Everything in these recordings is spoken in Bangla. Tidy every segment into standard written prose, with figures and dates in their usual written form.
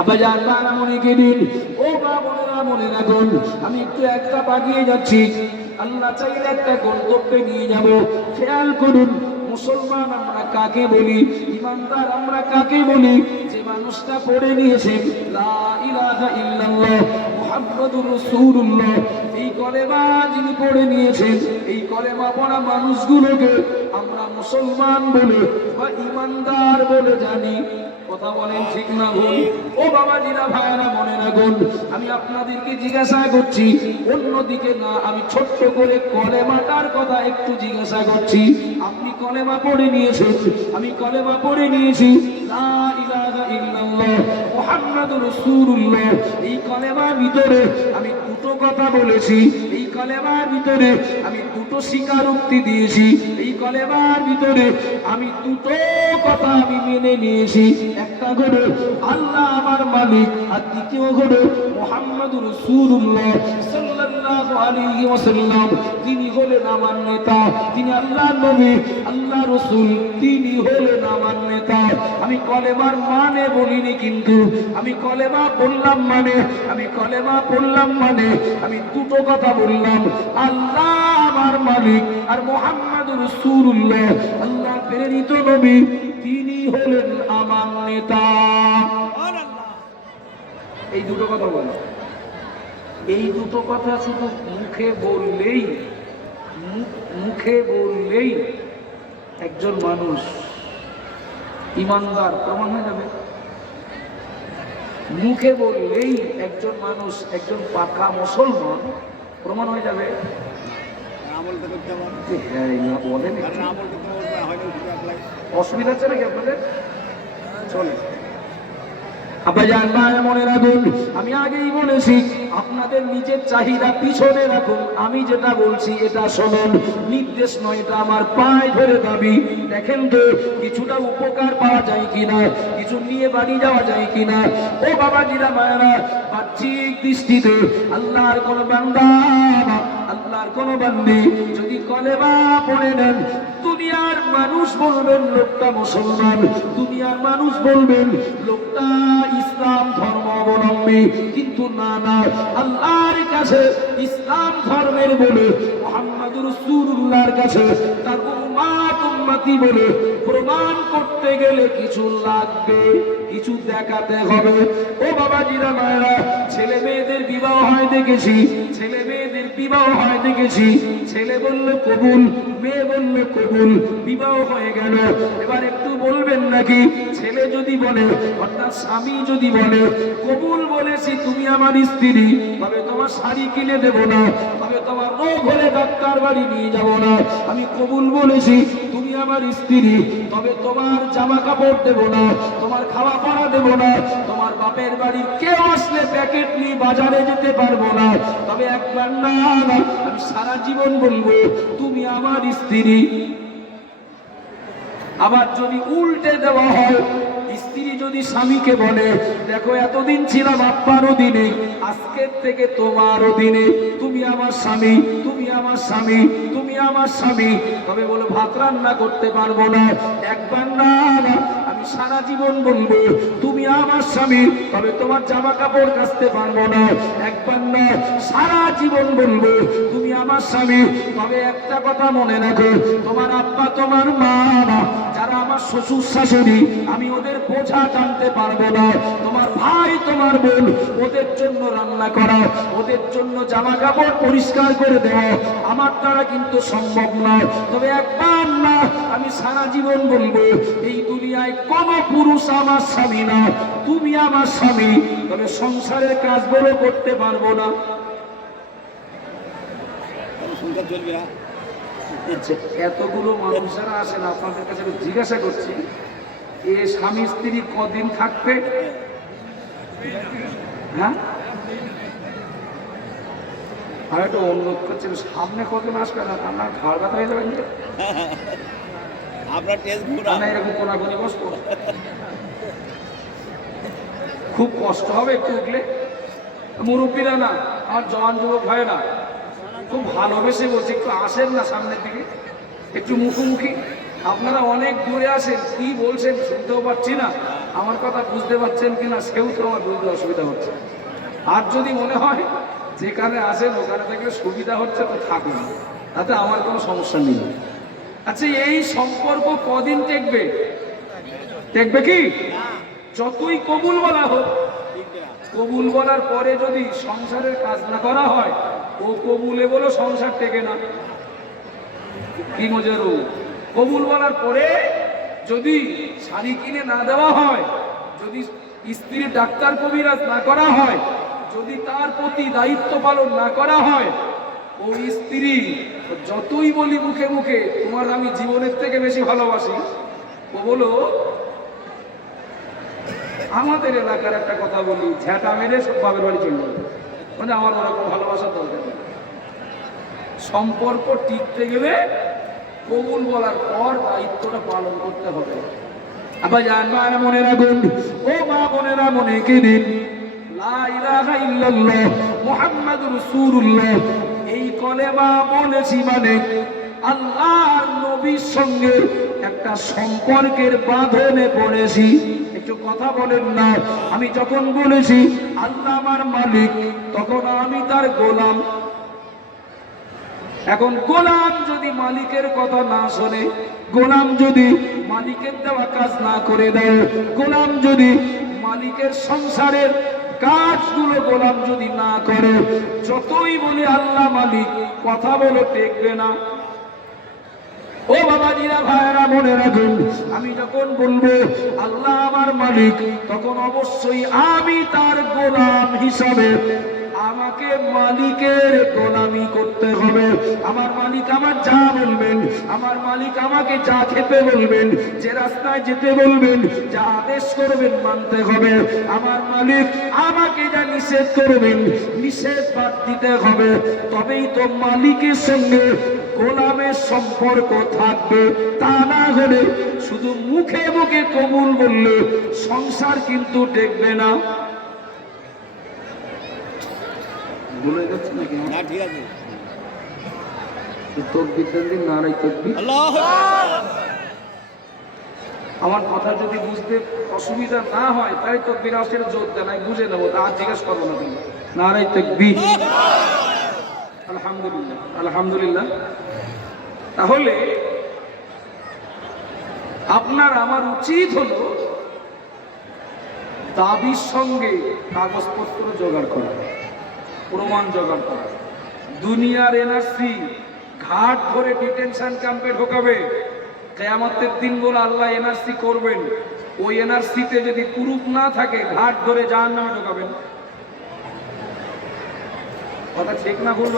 আব্বাজান বাবা মনিকে দিন, ও মা বোনেরা মনে রাখুন, আমি একটু একটা বাগিয়ে যাচ্ছি, আল্লাহ চাইলে একটা গন্তব্যে নিয়ে যাব। খেয়াল করুন, মুসলমান আমরা কাকে বলি, ইমানদার আমরা কাকে বলি? যে মানুষটা পড়ে নিয়েছে লা ইলাহা ইল্লাল্লাহ মুহাম্মাদুর রাসূলুল্লাহ, এই কলেমা যিনি পড়ে নিয়েছেন, এই কলেমা পড়া মানুষগুলোকে আমরা মুসলমান বলে বা ইমানদার বলে জানি। কথা বলেন ঠিক না ভুল? ও বাবাজিরা ভাইরা মনে রাখুন, আমি আপনাদেরকে জিজ্ঞাসা করছি, অন্যদিকে না, আমি ছোট্ট করে কলেমাটার কথা একটু জিজ্ঞাসা করছি। আপনি কলেমা পড়ে নিয়েছেন, আমি কলেমা পড়ে নিয়েছি, লা ইলাহা ইল্লাল্লাহ মুহাম্মাদুর রাসূলুল্লাহ। এই কলেমার ভিতরে আমি দুটো কথা বলেছি, এই কলেমার ভিতরে আমি দুটো স্বীকারোক্তি দিয়েছি, এই কলেমার ভিতরে আমি দুটো কথা আমি মেনে নিয়েছি। একটা হলো আল্লাহ আমার মালিক, আর দ্বিতীয় হলো মুহাম্মাদুর রাসূলুল্লাহ সাল্লাল্লাহু আলাইহি ওয়াসাল্লাম, তিনি হলেন আমার নেতা, তিনি আল্লাহর নবী, আল্লাহ রাসূল, তিনি হলেন আমার নেতা। আমি কলেমার মানে বলিনি, কিন্তু আমি কলেমা বললাম মানে, আমি কলেমা বললাম মানে আমি দুটো কথা বললাম, আল্লাহ আমার মালিক আর মুহাম্মাদুর রাসূলুল্লাহ আল্লাহ প্রেরিত নবী, তিনি হলেন আমার নেতা। এই দুটো কথা বলো, এই দুটো কথা শুধু মুখে বললেই, মুখে বললেই একজন মানুষ ইমানদার প্রমাণ হয়ে যাবে। মুখে বললেই একজন মানুষ, একজন পাকা মুসলমান প্রমাণ হয়ে যাবে। অসুবিধা হচ্ছে নাকি আপনাদের? চলে আব্বাজান মায়ের মনে রাখুন, আমি আগেই বলেছি, আপনাদের নিজের চাহিদা পিছনে রাখুন, আমি যেটা বলছি এটা শোনেন, নির্দেশ নয়, এটা আমার পায়ে ধরে দাবি। দেখেন তো কিছুটা উপকার পাওয়া যায় কিনা, কিছু নিয়ে বাড়ি যাওয়া যায় কিনা। ও বাবাজিরা মায়েরা, বাহ্যিক দৃষ্টিতে আল্লাহর কোন বান্দা, আল্লাহর কোন বান্দি যদি কলেমা পড়ে নেন, দুনিয়ার মানুষ বলবেন লোকটা মুসলমান, দুনিয়ার মানুষ বলবেন লোকটা ইসলাম ধর্ম অবলম্বী, কিন্তু না না, আল্লাহর কাছে ইসলাম ধর্মের বলে, মুহাম্মাদুর রাসূলুল্লাহর কাছে তার উম্মাত উম্মতি বলে প্রমাণ করতে গেলে কিছু লাগবে, কিছু দেখাতে হবে। ও বাবাজিরা মায়েরা, ছেলে মেয়েদের বিবাহ হয় দেখেছি, ছেলে মেয়েদের বিবাহ হয় দেখেছি, ছেলে বললে কবুল, মেয়ে বললে কবুল, বিবাহ হয়ে গেল। এবার একটু বলবেন নাকি, ছেলে যদি বলে, অর্থাৎ স্বামী যদি বলে, কবুল বলেছি তুমি আমার স্ত্রী, তবে তোমার শাড়ি কিনে দেব না, তবে তোমার রোগ হলে ডাক্তার বাড়ি নিয়ে যাব না, আমি কবুল বলেছি তুমি আমার স্ত্রী, তবে তোমার জামা কাপড় দেব না, তোমার খাওয়া পড়া দেব না, তোমার বাপের বাড়ির কেউ আসলে প্যাকেট নিয়ে বাজারে যেতে পারবো না, তবে একবার না, আমি সারা জীবন বলবো তুমি আমার স্ত্রী। আবার যদি উল্টে দেওয়া হয়, স্ত্রী যদি স্বামীকে বলে, দেখো এতদিন ছিলাম আব্বার অধীনে, আজকের থেকে তোমার অধীনে, তুমি আমার স্বামী, তুমি আমার স্বামী, তুমি আমার স্বামী, তবে বলে ভাত রান্না করতে পারবো না, একবার না, আমি সারা জীবন বলবো তুমি আমার স্বামী, তবে তোমার জামা কাপড় কাচতে পারবো না, একবার না, সারা জীবন বলবো তুমি আমার স্বামী, তবে একটা কথা মনে রাখো, তোমার আব্বা তোমার মা, যারা আমার শ্বশুর শাশুড়ি, আমি ওদের বোঝা টানতে পারবো না, তোমার ভাই তোমার বোন, ওদের জন্য রান্না করা, ওদের জন্য জামা কাপড় পরিষ্কার করে দেওয়া আমার দ্বারা কিন্তু সম্ভব না, তবে একবার না, আমি সারা জীবন বলবো এই দুনিয়ায় কোন পুরুষ আমার স্বামী না, তুমি আমার স্বামী, তবে সংসারের কাজ বলে করতে পারবো না। সংসার চলবে না। এতগুলো মানুষেরা আসেন, আপনাদের কাছে জিজ্ঞাসা করছি, এ স্বামী স্ত্রী কদিন থাকবে? হ্যাঁ, আর একটু অনুরোধ করছেন, সামনে কদিন আসবে না, আপনার ঘর ব্যথা হয়ে যাবেন, আপনার এরকম কোনাকুনি বসবো, খুব কষ্ট হবে একটু উঠলে। মুরব্বীরা না, আমার জওয়ান যুবক হয় না, খুব ভালোবেসে বলছে একটু আসেন না সামনের দিকে, একটু মুখোমুখি, আপনারা অনেক দূরে আসেন, কি বলছেন শুনতেও পাচ্ছি না। আমার কথা বুঝতে পারছেন কিনা সেও তো আমার বুঝতে অসুবিধা হচ্ছে। আর যদি মনে হয় যেখানে আসেন ওখানে থেকে সুবিধা হচ্ছে তো থাকুন, তাতে আমার কোনো সমস্যা নেই। আচ্ছা, এই সম্পর্ক কদিন টেকবে? টেকবে কি? যতই কবুল বলা হোক, কবুল বলার পরে যদি সংসারের কাজ না করা হয়, ও কবুলে বলো সংসার টেকে না। কি মজার! কবুল বলার পরে যদি শাড়ি কিনে না দেওয়া হয়, যদি স্ত্রীর ডাক্তার কবিরাজ না করা হয়, যদি তার প্রতি দায়িত্ব পালন না করা হয়, ওই স্ত্রী যতই বলি মুখে মুখে তোমার আমি জীবনের থেকে বেশি ভালোবাসি, ও বলো আমাদের এলাকার একটা কথা বলি, ঝ্যাঁটা মেরে সব বাপের বাড়ি চলে যাবে, মানে আমার ওরকম ভালোবাসার দরকার নেই। সম্পর্ক টিকতে গেলে কবুল বলার পর দায়িত্বটা পালন করতে হবে। আবার জানবার মনে রাখুন, ও মা বোনেরা, মনে কি দিন লা ইলাহা ইল্লাল্লাহ মুহাম্মাদুর রাসূলুল্লাহ এই কলেমা বলেছি মানে আল্লাহর নবীর সঙ্গে একটা সম্পর্কের বাঁধনে পড়েছি। একটু কথা বলেন না? আমি যখন বলেছি আল্লাহ আমার মালিক, তখন আমি তার গোলাম। এখন গোলাম যদি মালিকের কথা না শোনে, গোলাম যদি মালিকের দেওয়া কাজ না করে দেয়, গোলাম যদি মালিকের সংসারের কাজগুলো গোলাম যদি না করে, যতই বলে আল্লাহ মালিক, কথা বলে টেকবে না। ও বাবাজিরা, ভাইয়েরা, মনে রাখুন, আমি যখন বলবো আল্লাহ আমার মালিক, তখন অবশ্যই আমি তার গোলাম হিসাবে আমাকে মালিকের গোলামি করতে হবে। আমার মালিক আমার যা বলবেন, আমার মালিক আমাকে যা খেতে বলবেন, যে রাস্তায় যেতে বলবেন, যা আদেশ করবেন মানতে হবে। আমার মালিক আমাকে যা নিষেধ করবেন, নিষেধ বাদ দিতে হবে। তবেই তো মালিকের সঙ্গে গোলামের সম্পর্ক থাকবে। তা না হলে শুধু মুখে মুখে কবুল বললে সংসার কিন্তু টেকবে না। ভুলে যাচ্ছে নাকি? না, ঠিক আছে। তাকবীর দিন, নারায়ে তাকবীর। আল্লাহু আকবার। আমার কথা যদি বুঝতে অসুবিধা না হয় তাই তাকবীর আসলে জোর দেন, আমি বুঝে নেবো, তা জিজ্ঞেস করবো না তুমি। নারায়ে তাকবীর। আলহামদুলিল্লাহ, আলহামদুলিল্লাহ। তাহলে আপনার আমার উচিত হলো দাবির সঙ্গে কাগজপত্র জোগাড় করা, প্রমাণ জোগাড় করা। দুনিয়ার এনআরসি ঘাট ধরে ডিটেনশন ক্যাম্পে ঢোকাবে, কিয়ামতের দিন বলে আল্লাহ এনআরসি করবেন, ওই এনআরসিতে যদি প্রুফ না থাকে ঘাট ধরে জাহান্নামে ঢোকাবেন। কথা ঠিক না ভুল?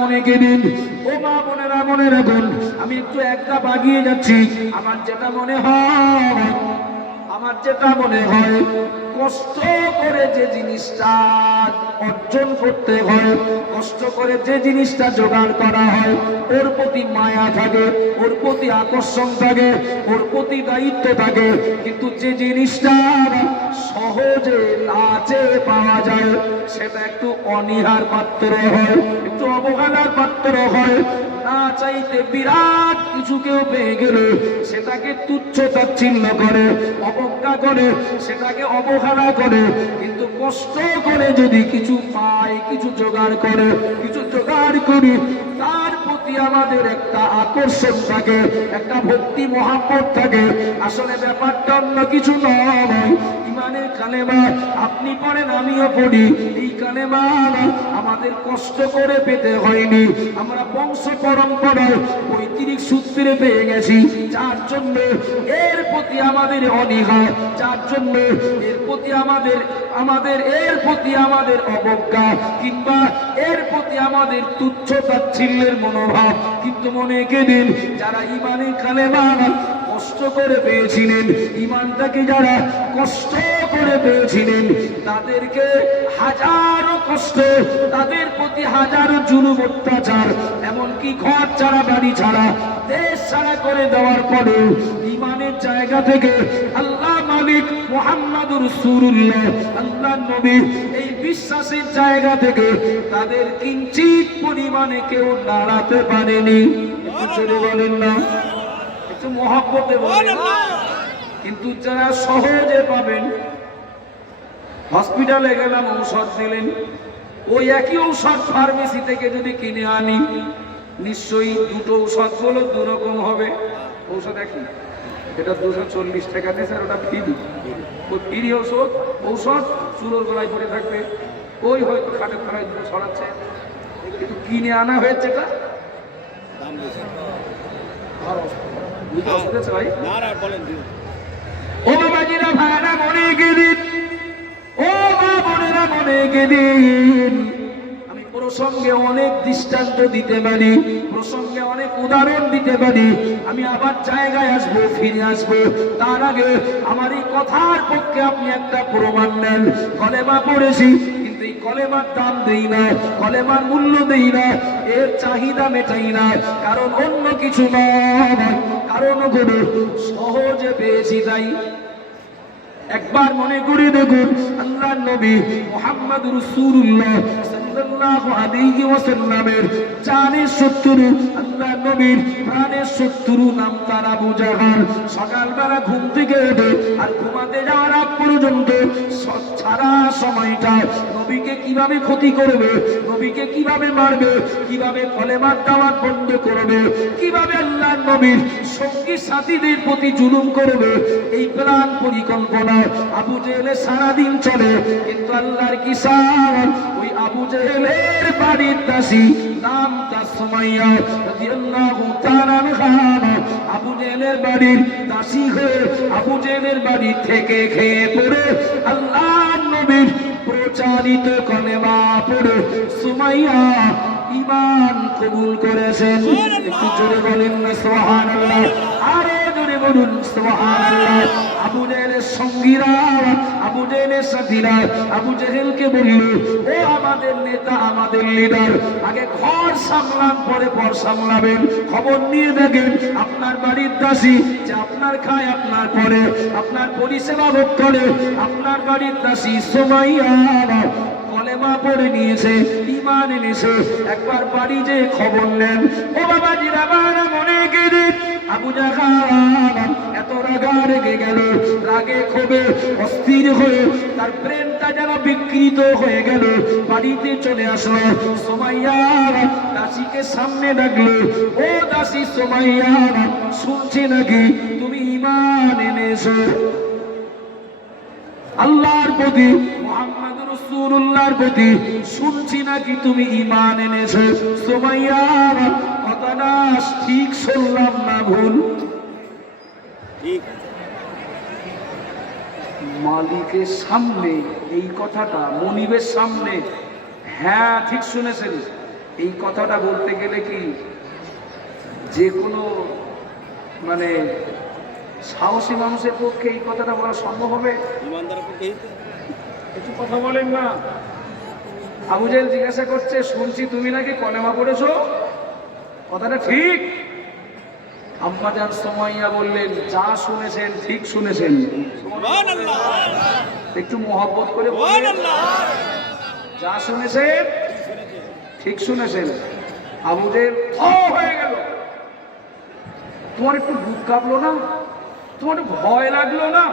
মনে কে দিন, ও মা বোনেরা, মনে রাখুন, আমি একটু একটা বাগিয়ে যাচ্ছি। আমার যেটা মনে হয় কষ্ট করে যে জিনিসটা অর্জন করতে হয়, কষ্ট করে যে জিনিসটা জোগাড় করা হয়, ওর প্রতি মায়া থাকে, ওর প্রতি আকর্ষণ থাকে, ওর প্রতি দায়িত্ব থাকে। কিন্তু যে জিনিসটা সহজে লাচে পাওয়া যায়, সেটা একটু অনীহার পাত্র হয়, একটু অবহেলার পাত্র হয়। না চাইতে বিরাট কিছু কেউ পেয়ে গেলে সেটাকে তুচ্ছ তাচ্ছিল্য করে, অবজ্ঞা করে, সেটাকে অবহেলা করে। কিন্তু কষ্ট করে যদি কিছু পাই, কিছু জোগাড় করে, কিছু জোগাড় করি, তার প্রতি আমাদের একটা আকর্ষণ থাকে, একটা ভক্তি মহাব্বত থাকে। আসলে ব্যাপারটা অন্য কিছু নয়, ইমানের কালেমা আপনি পড়েন, আমিও পড়ি। এই কালেমা আমাদের কষ্ট করে পেতে হয়নি, আমরা বংশ পরম্পরায় পৈতৃক সূত্রে পেয়ে গেছি। যার জন্য এর প্রতি আমাদের অনীহা, যার জন্য এর প্রতি এর প্রতি আমাদের অবজ্ঞা, কিংবা এর প্রতি আমাদের তুচ্ছ তাচ্ছিল্যের মনোভাব। কিন্তু মনে কে দিন, যারা ইমানে কালেমা কষ্ট করে পেয়েছিলেন, ইমানটাকে যারা কষ্ট করে পেয়েছিলেন, তাদেরকে হাজারো কষ্ট, তাদের প্রতি হাজারো জুলুম অত্যাচার, এমনকি ঘর ছাড়া, বাড়ি ছাড়া, দেশ ছাড়া করে দেওয়ার পরে ইমানের জায়গা থেকে আল্লাহ মালিক মুহাম্মাদুর রাসূলুল্লাহ, আল্লাহ নবী, এই বিশ্বাসের জায়গা থেকে তাদের কিঞ্চিত পরিমাণে কেউ নাড়াতে পারেনি। একটু জোরে বলেন না? একটু মহব্বতে বলেন। কিন্তু যারা সহজে পাবেন, হসপিটালে গেলাম ঔষধ দিলেন, ওই একই ঔষধ ফার্মেসি থেকে যদি কিনে আনি, নিশ্চয়ই দুটো ঔষধ গুলো দুরকম হবে। ঔষধ একই, এটা 240 টাকা দিয়ে, স্যার ওটা ফ্রি। ওই ফ্রি ঔষধ ঔষধ চুলোর গলায় পড়ে থাকবে, ওই হয়তো খাটে খাড়ায় দুটো ছড়াচ্ছে, কিন্তু কিনে আনা হয়েছে এটা বুঝতে অসুবিধা ভাই। ও বাবাজিরা, ভাইরা, মনে গেদিন, ও মা বোনেরা, মনে গেদিন। আমি প্রসঙ্গে অনেক দৃষ্টান্ত দিতে পারি, প্রসঙ্গে অনেক উদাহরণ দিতে পারি। আমি আবার জায়গায় আসবো, ফিরে আসবো। তার আগে আমার এই কথার পক্ষে আপনি একটা প্রমাণ নেন। কলেমা পড়েছি, কিন্তু এই কলেমার দাম দেই না, কলেমার মূল্য দেই না, এর চাহিদা মেটাই না, কারণ অন্য কিছু নয়, কারণ হলো সহজে পেয়েছি তাই। একবার মনে করে দেখুন, আল্লাহর নবী মুহাম্মদ রাসূলুল্লাহ সাল্লাল্লাহু আলাইহি ওয়াসাল্লামের জানের শত্রু, আল্লাহর নবীর প্রাণের শত্রু নাম তার আবু জাহল। সকালবেলা ঘুম থেকে ওঠে আর ঘুমাতে যাওয়ার আগ পর্যন্ত সারা সময়টা নবীকে কিভাবে ক্ষতি করবে, নবীকে কিভাবে মারবে, কিভাবে কলেমার দাওয়াত বন্ধ করবে, কিভাবে আল্লাহর নবীর সঙ্গী সাথীদের প্রতি জুলুম করবে, এই প্ল্যান পরিকল্পনা আবু জেহেলের সারাদিন চলে। কিন্তু আল্লাহর কিসান, ওই আবু জেহেলের বাড়ির দাসী, নাম তার সুমাইয়া রাদিয়াল্লাহু তাআলা আনহা, আবু জেহেলের বাড়ির দাসী হয়ে আবু জেহেলের বাড়ি থেকে খেয়ে পড়ে আল্লাহর নবীর প্রচারিত কলেমা পড়ে সুমাইয়া ঈমান কবুল করেছেন। একটু জোরে বলেন না সুবহানাল্লাহ, আরো জোরে বলুন সুবহানাল্লাহ। আবু জেহেলের সঙ্গীরা, আবু জেহেলের সাথীরা আবু জেহেলকে বলল, ও আমাদের নেতা, আমাদের লিডার, আগে ঘর সামলান, পরে পর সামলাবেন। খবর নিয়ে দেখেন আপনার বাড়ির দাসী যে আপনার খায়, আপনার পরে আপনার পরিষেবা ভোগ করে, আপনার বাড়ির দাসী সুমাইয়া কলেমা পড়ে নিয়েছে, ঈমান এনেছে। একবার বাড়ি যে খবর নেন। ও বাবাজিরা, আমার মনে গেলে আবু জাহল এত রাগা রেগে গেল, রাগে ক্ষোভে অস্থির হয়ে তার প্রেমটা যেন বিকৃত হয়ে গেল। বাড়িতে চলে আসলো, সুমাইয়া দাসীকে সামনে ডাকলো, ও দাসী সুমাইয়া, শুনছি নাকি তুমি ঈমান এনেছো আল্লাহর প্রতি, মুহাম্মদ রাসূলুল্লাহর প্রতি, শুনছি নাকি তুমি ঈমান এনেছো। সুমাইয়া, কথাটা ঠিক শুনলাম না ভুল? ঠিক। মালিকের সামনে এই কথাটা, মনিবের সামনে, হ্যাঁ ঠিক শুনেছেন, এই কথাটা বলতে গেলে কি যে কোনো মানে সাহসী মানুষের পক্ষে এই কথাটা বলা সম্ভব হবে? একটু কথা বলেন না। আবু জেহেল জিজ্ঞাসা করছে, শুনছি তুমি নাকি কলেমা পড়েছো, কথাটা ঠিক? আম্মা জান সুমাইয়া বললেন, যা শুনেছেন ঠিক শুনেছেন। একটু মহব্বত করে বলেন, যা শুনেছেন ঠিক শুনেছেন। আবু জেহেল হয়ে গেল। তোমার একটু বুক কাঁপলো না? তোমার ভয় লাগলো না?